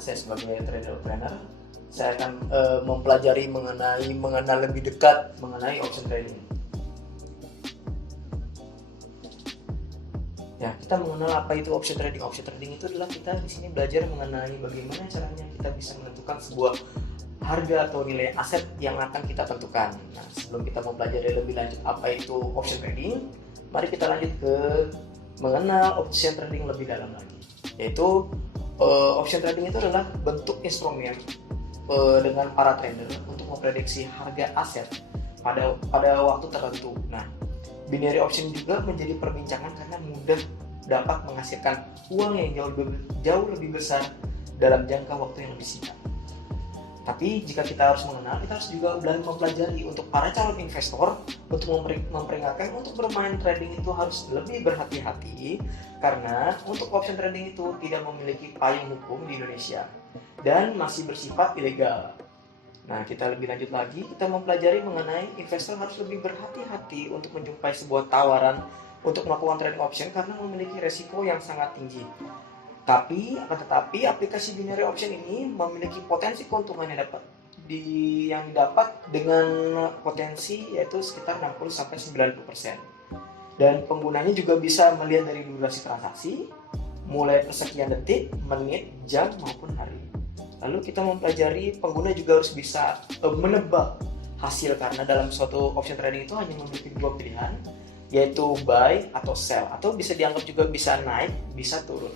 saya sebagai trader, saya akan mempelajari mengenal lebih dekat mengenai option trading. Ya, kita mengenal apa itu option trading. Option trading itu adalah kita di sini belajar mengenai bagaimana caranya kita bisa menentukan sebuah harga atau nilai aset yang akan kita tentukan. Nah, sebelum kita mempelajari lebih lanjut apa itu option trading, mari kita lanjut ke mengenal option trading lebih dalam lagi. Yaitu option trading itu adalah bentuk instrumen dengan para trader untuk memprediksi harga aset pada waktu tertentu. Nah, binary option juga menjadi perbincangan karena mudah dapat menghasilkan uang yang jauh lebih besar dalam jangka waktu yang lebih singkat. Tapi jika kita harus mengenal, kita harus juga mempelajari untuk para calon investor untuk memperingatkan untuk bermain trading itu harus lebih berhati-hati karena untuk option trading itu tidak memiliki payung hukum di Indonesia dan masih bersifat ilegal. Nah, kita lebih lanjut lagi, kita mempelajari mengenai investor harus lebih berhati-hati untuk menjumpai sebuah tawaran untuk melakukan trading option karena memiliki resiko yang sangat tinggi. Tetapi aplikasi binary option ini memiliki potensi keuntungan yang didapat dengan potensi yaitu sekitar 60-90%. Dan penggunanya juga bisa melihat dari durasi transaksi, mulai persekian detik, menit, jam maupun hari. Lalu kita mempelajari pengguna juga harus bisa menebak hasil karena dalam suatu option trading itu hanya memiliki dua pilihan, yaitu buy atau sell, atau bisa dianggap juga bisa naik, bisa turun.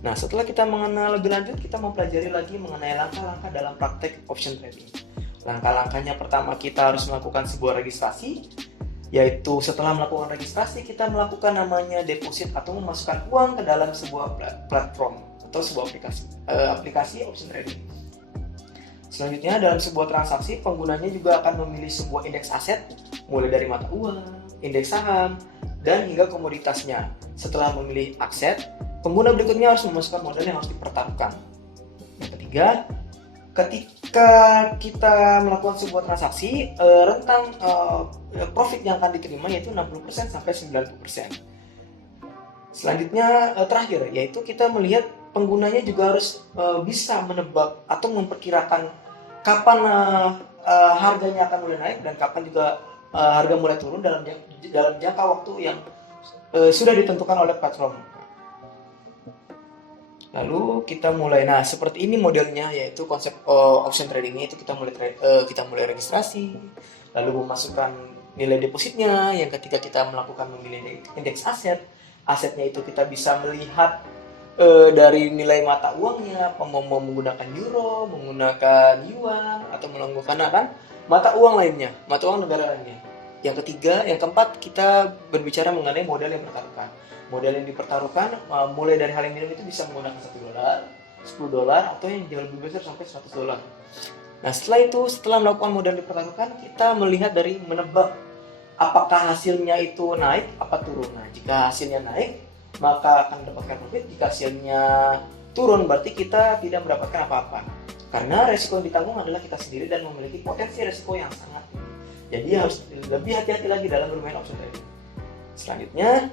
Nah, setelah kita mengenal lebih lanjut, kita mempelajari lagi mengenai langkah-langkah dalam praktek option trading. Langkah-langkahnya pertama kita harus melakukan sebuah registrasi, yaitu setelah melakukan registrasi kita melakukan namanya deposit atau memasukkan uang ke dalam sebuah platform atau sebuah aplikasi option trading. Selanjutnya dalam sebuah transaksi penggunanya juga akan memilih sebuah indeks aset mulai dari mata uang, indeks saham, dan hingga komoditasnya. Setelah memilih aset, pengguna berikutnya harus memasukkan modal yang harus dipertaruhkan. Yang ketiga, ketika kita melakukan sebuah transaksi, rentang profit yang akan diterima yaitu 60% sampai 90%. Selanjutnya terakhir, yaitu kita melihat penggunanya juga harus bisa menebak atau memperkirakan kapan harganya akan mulai naik dan kapan juga harga mulai turun dalam jangka waktu yang sudah ditentukan oleh platform. Lalu kita mulai, nah seperti ini modelnya, yaitu konsep option tradingnya itu kita mulai registrasi, lalu memasukkan nilai depositnya, yang ketika kita memilih indeks asetnya itu kita bisa melihat dari nilai mata uangnya, mau menggunakan euro, menggunakan yuan, atau menggunakan mata uang lainnya, mata uang negara lainnya. Yang ketiga, yang keempat, kita berbicara mengenai modal yang dipertaruhkan. Modal yang dipertaruhkan mulai dari hal yang minim itu bisa menggunakan $1, $10, atau yang jauh lebih besar sampai $100. Nah, setelah melakukan modal dipertaruhkan, kita melihat dari menebak apakah hasilnya itu naik apa turun. Nah, jika hasilnya naik, maka akan mendapatkan profit. Jika hasilnya turun, berarti kita tidak mendapatkan apa-apa. Karena resiko yang ditanggung adalah kita sendiri dan memiliki potensi resiko yang sangat tinggi. Jadi harus lebih hati-hati lagi dalam bermain option trading. Selanjutnya,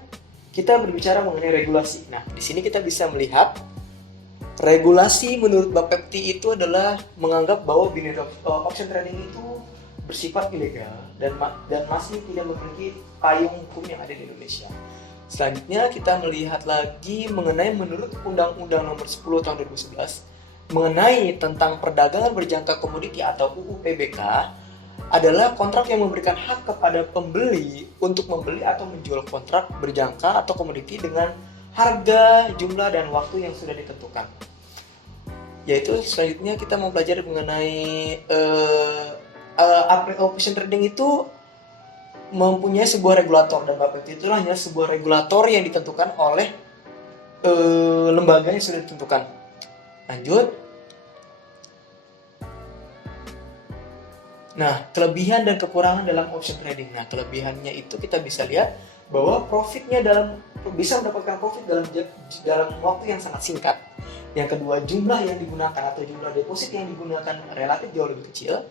kita berbicara mengenai regulasi. Nah, di sini kita bisa melihat regulasi menurut Bapepti itu adalah menganggap bahwa binary option trading itu bersifat ilegal dan masih tidak memiliki payung hukum yang ada di Indonesia. Selanjutnya kita melihat lagi mengenai menurut Undang-Undang Nomor 10 Tahun 2011 mengenai tentang perdagangan berjangka komoditi atau UU PBK adalah kontrak yang memberikan hak kepada pembeli untuk membeli atau menjual kontrak berjangka atau komoditi dengan harga, jumlah, dan waktu yang sudah ditentukan. Yaitu selanjutnya kita mau belajar mengenai option trading itu mempunyai sebuah regulator, dan Bapepti itu hanya sebuah regulator yang ditentukan oleh lembaga yang sudah ditentukan. Lanjut. Nah, kelebihan dan kekurangan dalam option trading. Nah, kelebihannya itu kita bisa lihat bahwa profitnya bisa mendapatkan profit dalam waktu yang sangat singkat. Yang kedua, jumlah yang digunakan atau jumlah deposit yang digunakan relatif jauh lebih kecil,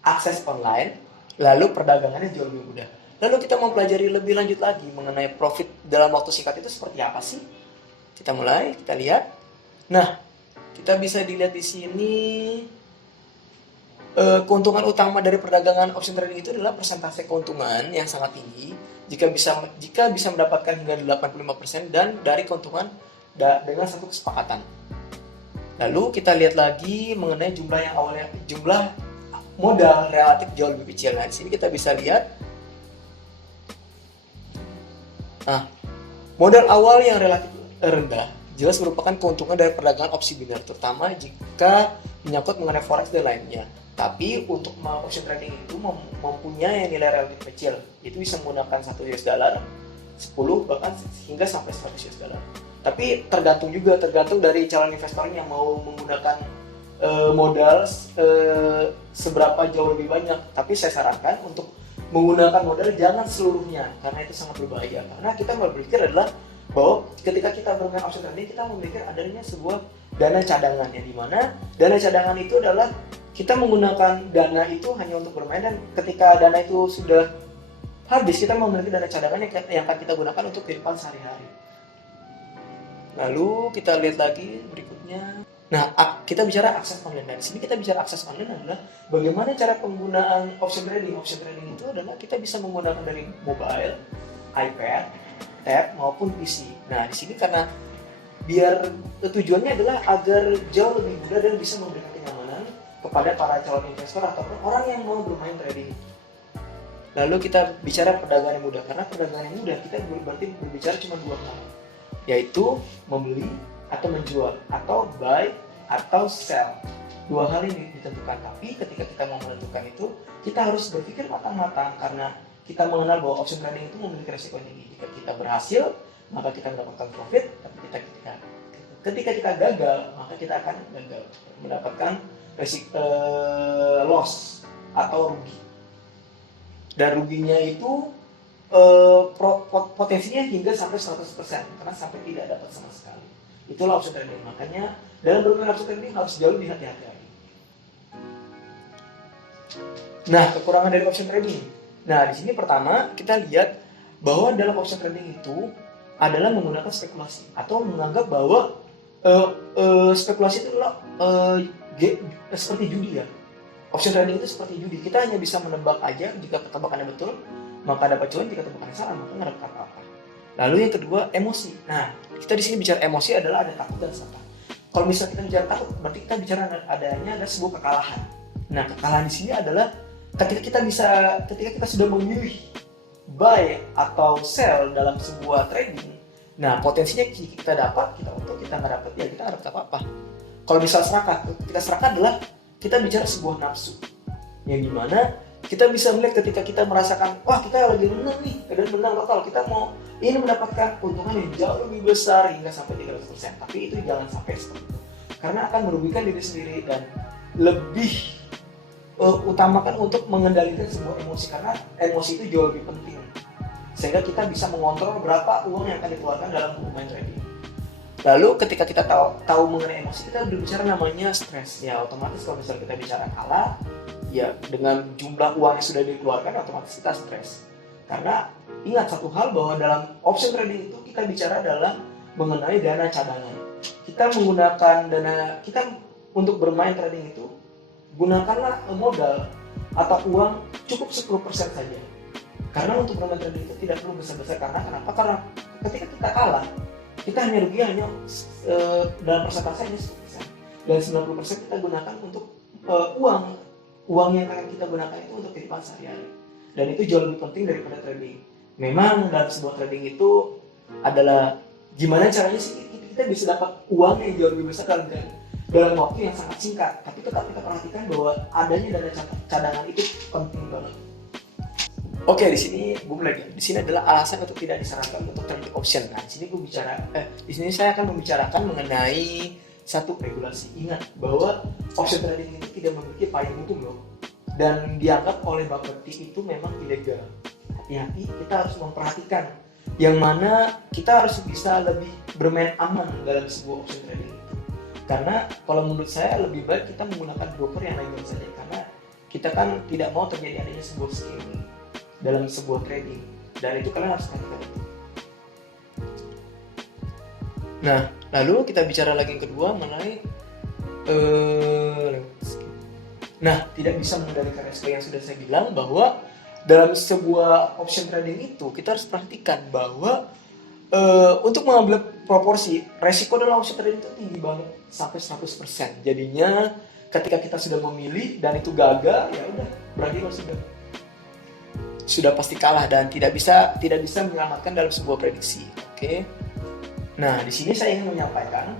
akses online, lalu perdagangannya jauh lebih mudah. Lalu kita mau pelajari lebih lanjut lagi mengenai profit dalam waktu singkat itu seperti apa sih? Kita mulai, kita lihat. Nah, kita bisa dilihat di sini keuntungan utama dari perdagangan option trading itu adalah persentase keuntungan yang sangat tinggi jika bisa mendapatkan hingga 85% dan dari keuntungan dengan satu kesepakatan. Lalu kita lihat lagi mengenai jumlah modal relatif jauh lebih kecil. Nah, di sini kita bisa lihat modal awal yang relatif rendah jelas merupakan keuntungan dari perdagangan opsi biner, terutama jika menyangkut mengenai forex dan lainnya. Tapi untuk option trading itu mempunyai nilai relatif kecil, itu bisa menggunakan 1 US dollar, 10 bahkan hingga sampai 100 US dollar. Tapi tergantung dari calon investornya yang mau menggunakan modal seberapa jauh lebih banyak. Tapi saya sarankan untuk menggunakan modal jangan seluruhnya, karena itu sangat berbahaya. Karena kita berpikir adalah bahwa ketika kita bermain option trading, kita memikir adanya sebuah dana cadangan, yang dimana dana cadangan itu adalah kita menggunakan dana itu hanya untuk bermain, dan ketika dana itu sudah habis, kita memiliki dana cadangan yang akan kita gunakan untuk kehidupan sehari-hari. Lalu kita lihat lagi berikutnya. Nah, kita bicara akses online. Nah, di sini kita bicara akses online adalah bagaimana cara penggunaan option trading. Option trading itu adalah kita bisa menggunakan dari mobile, iPad, tab maupun PC. Nah, di sini karena tujuannya adalah agar jauh lebih mudah dan bisa memberikan kenyamanan kepada para calon investor ataupun orang yang mau bermain trading. Lalu kita bicara perdagangan yang mudah. Karena perdagangan yang mudah kita berarti berbicara cuma 2 hal, yaitu membeli atau menjual, atau buy atau sell. 2 hal ini ditentukan. Tapi ketika kita mau menentukan itu, kita harus berpikir matang-matang, karena kita mengenal bahwa option trading itu memiliki resiko tinggi. Jika kita berhasil, maka kita mendapatkan profit. Tapi ketika kita gagal, maka kita akan mendapatkan loss atau rugi. Dan ruginya itu potensinya hingga sampai 100%, karena sampai tidak dapat sama sekali. Itulah option trading. Makanya dalam bermain option trading harus jauh lebih hati-hati lagi. Nah, kekurangan dari option trading. Nah, di sini pertama kita lihat bahwa dalam option trading itu adalah menggunakan spekulasi atau menganggap bahwa spekulasi itu adalah seperti judi ya. Option trading itu seperti judi. Kita hanya bisa menebak aja, jika tebakannya betul maka dapat cuan, jika tebakannya salah maka nggak dapat apa-apa. Lalu yang kedua, emosi. Nah, kita di sini bicara emosi adalah ada takut dan rasa. Kalau misalnya kita bicara takut, berarti kita bicara adanya ada sebuah kekalahan. Nah, kekalahan di sini adalah ketika kita sudah memilih buy atau sell dalam sebuah trading. Nah, potensinya kita dapat, kita untung, kita nggak dapat, ya kita nggak dapat apa-apa. Kalau misal kita serakah adalah kita bicara sebuah nafsu, yang dimana kita bisa melihat ketika kita merasakan, wah kita lagi menang nih, dan menang total, kita mau ini mendapatkan keuntungan yang jauh lebih besar hingga sampai 300%. Tapi itu jangan sampai seperti itu, karena akan merugikan diri sendiri dan lebih utamakan untuk mengendalikan sebuah emosi, karena emosi itu jauh lebih penting, sehingga kita bisa mengontrol berapa uang yang akan dikeluarkan dalam bermain trading. Lalu ketika kita tahu mengenai emosi, kita berbicara namanya stres. Ya otomatis kalau misalnya kita bicara kalah, ya dengan jumlah uang yang sudah dikeluarkan otomatis kita stres. Karena ingat satu hal, bahwa dalam option trading itu kita bicara dalam mengenai dana cadangan. Kita menggunakan dana kita untuk bermain trading itu, gunakanlah modal atau uang cukup 10% saja. Karena untuk bermain trading itu tidak perlu besar-besar. Kenapa? Karena ketika kita kalah, kita hanya rugi dalam persentase hanya 10%. Dan 90% kita gunakan untuk uang yang akan kita gunakan itu untuk kehidupan sehari-hari. Dan itu jauh lebih penting daripada trading. Memang dalam sebuah trading itu adalah gimana caranya sih kita bisa dapat uang yang jauh lebih besar dalam waktu yang sangat singkat. Tapi tetap kita perhatikan bahwa adanya dana cadangan itu penting banget. Oke, di sini gue mulai. Di sini adalah alasan untuk tidak disarankan untuk trading option. Nah, di sini saya akan membicarakan mengenai satu regulasi. Ingat bahwa option trading itu tidak memiliki payung hukum loh, dan dianggap oleh Bapepti itu memang ilegal. Hati-hati, kita harus memperhatikan yang mana kita harus bisa lebih bermain aman dalam sebuah option trading itu. Karena kalau menurut saya lebih baik kita menggunakan broker yang lain saja, karena kita kan tidak mau terjadi adanya sebuah scamming dalam sebuah trading, dan itu kalian harus perhatikan itu. Nah, lalu kita bicara lagi yang kedua mengenai Eh, Nah, tidak bisa mengendalikan resiko yang sudah saya bilang bahwa dalam sebuah option trading itu kita harus perhatikan bahwa untuk mengambil proporsi resiko dalam option trading itu tinggi banget sampai 100%. Jadinya ketika kita sudah memilih dan itu gagal, ya udah berarti lo sudah pasti kalah dan tidak bisa menyelamatkan dalam sebuah prediksi. Oke. Nah, di sini saya ingin menyampaikan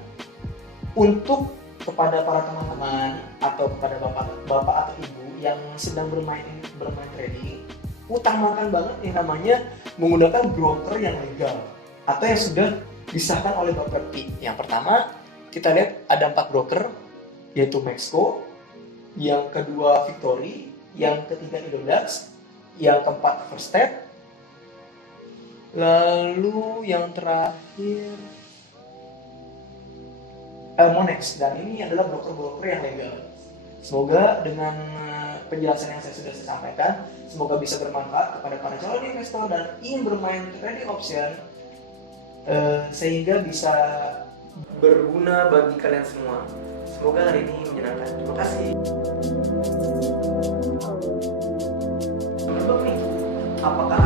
untuk kepada para teman-teman atau kepada bapak atau ibu yang sedang bermain trading, utamakan banget yang namanya menggunakan broker yang legal atau yang sudah disahkan oleh Bapepti. Yang pertama, kita lihat ada 4 broker, yaitu Maxco, yang kedua Victory, yang ketiga Indodax, yang keempat First Step, lalu yang terakhir Monex, dan ini adalah broker-broker yang legal. Semoga dengan penjelasan yang saya sudah sampaikan, semoga bisa bermanfaat kepada para calon investor dan ingin bermain trading option, sehingga bisa berguna bagi kalian semua. Semoga hari ini menyenangkan. Terima kasih. Menurut nih, apakah